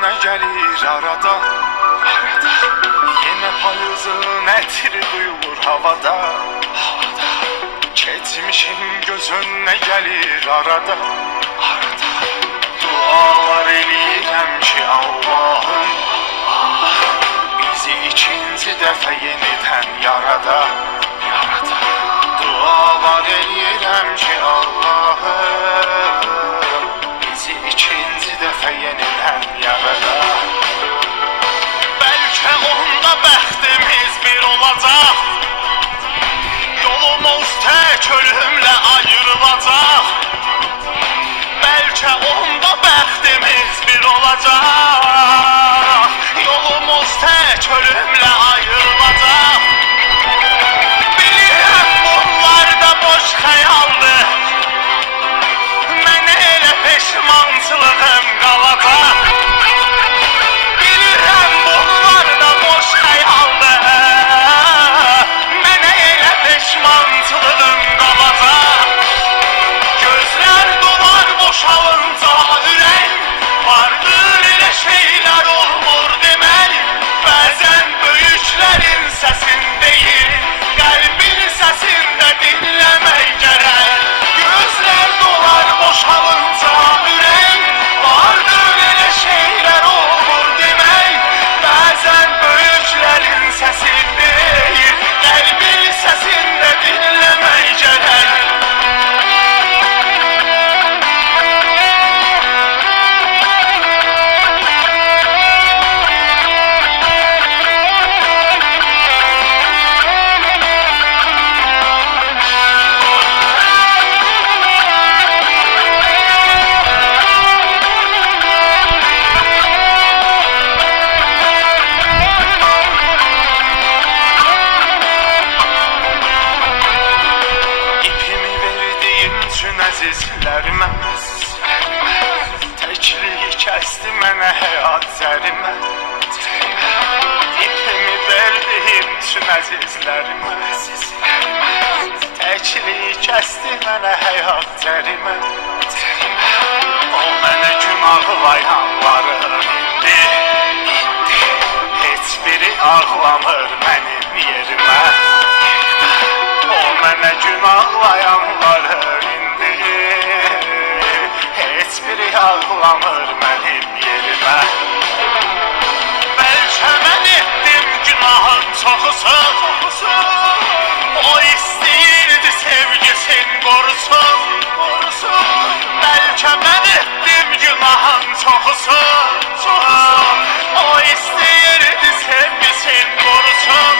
gözüne gelir arada. Yine payızın etiri duyulur havada. Geçmişin gözüne gelir arada. Dualar eləyirəm ki Allah'ım bizi ikinci defa yeniden yarada. Dualar eləyirəm ki Allah'ım bizi ikinci defa yeniden yarada. Belki onda bəxtimiz bir olacaq, yolumuz tek ölümle ayrılacaq. Belki onda bəxtimiz bir olacaq, yolumuz tek ölümle ayrılacaq. Bilirəm bunlar da boş xəyaldır, mənə elə peşmançılığım qalacaq. Bilirəm bunlar da boş xəyaldır, mənə elə peşmançılığım qalacaq. Gözlər dolar boşalınca ürək, vardır elə şeylər olmur demək. Bəzən böyüklərin səsin deyil, qəlbin səsində dinləmək gərək. Gözlər dolar boşalınca ürək, vardır elə şeylər olmur demək. Bəzən böyüklərin səsin deyil, qəlbin səsində dinləmək gərək. İpimi verdiğim üçün əzizlərimə, təkliyi kəsdi mənə həyat zərimə. İpimi verdiğim üçün əzizlərimə, təkliyi kəsdi mənə həyat zərimə. O mənə günahlayanları indi, heç biri ağlamır mənim yerimə. O mənə günahlayanları indi, heç biri ağlamır mənim yerimə. Bəlkə mən etdim günahın çoxusun, o istəyirdi sevgisin qorusun. Bəlkə mən etdim günahın çoxusun, o istəyirdi sevgisin qorusun.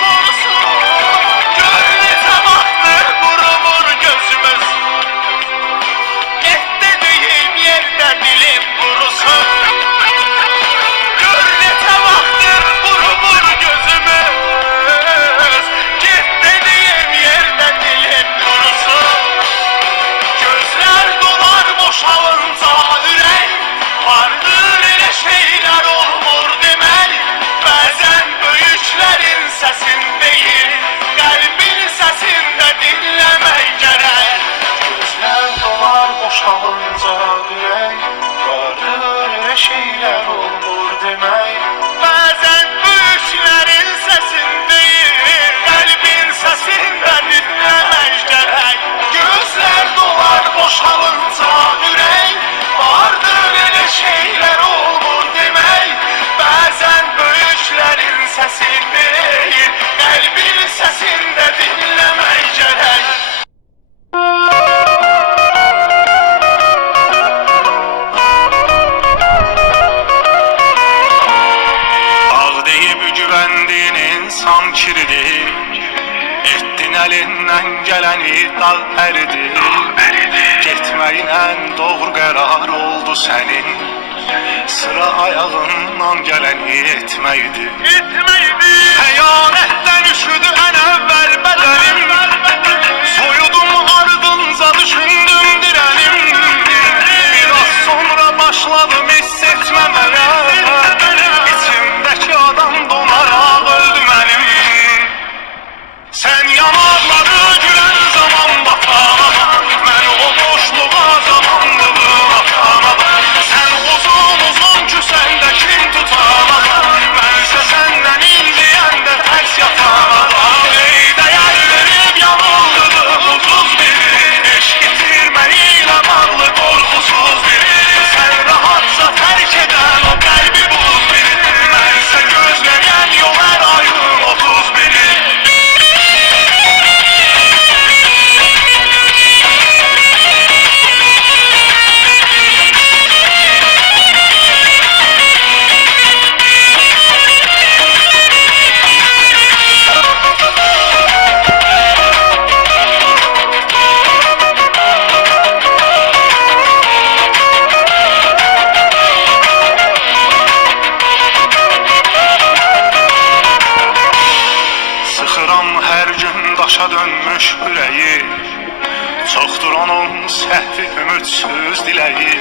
Gör necə vaxtdır qurumur gözümüz, get dediyim yerdə dilim qurusun. Gör necə vaxtdır qurumur gözümüz, get dediyim yerdə dilim qurusun. Gözlər dolar boşalınca ürək, vardır elə şeylər olmur demək. Bəzən böyüklərin səsin deyil, qəlbin səsində dinləmək gərək. Gözlər dolar boşalınca ürək, vardır elə şeylər olmur demək. Bəzən böyüklərin səsin deyil, qəlbin səsində dinləmək gərək. Gözlər dolar boşalınca ürək, vardır elə şeylər olmur demək. Bəzən böyüklərin səsin deyil, qəlbin səsində dinləmək gərək. Ağ deyib güvəndin insan kiridir, etdin əlindən gələni dağ əridir. Getməyinlə doğru qərar oldu sənin, sıra ayağından gələni etməkdir. Xəyanətdən üşüdü ən əvvəl bədənim, soyudum ardınca düşündüm dirənim. Biraz sonra başladım hiss etməməyə, içimdəki adam donaraq öldü mənim. Sən yanaqları gülən zaman batana, mən o boşluğa zamanlığın atana. Sən uzun uzun küsəndə kim onun səhvi ümidsiz diləyi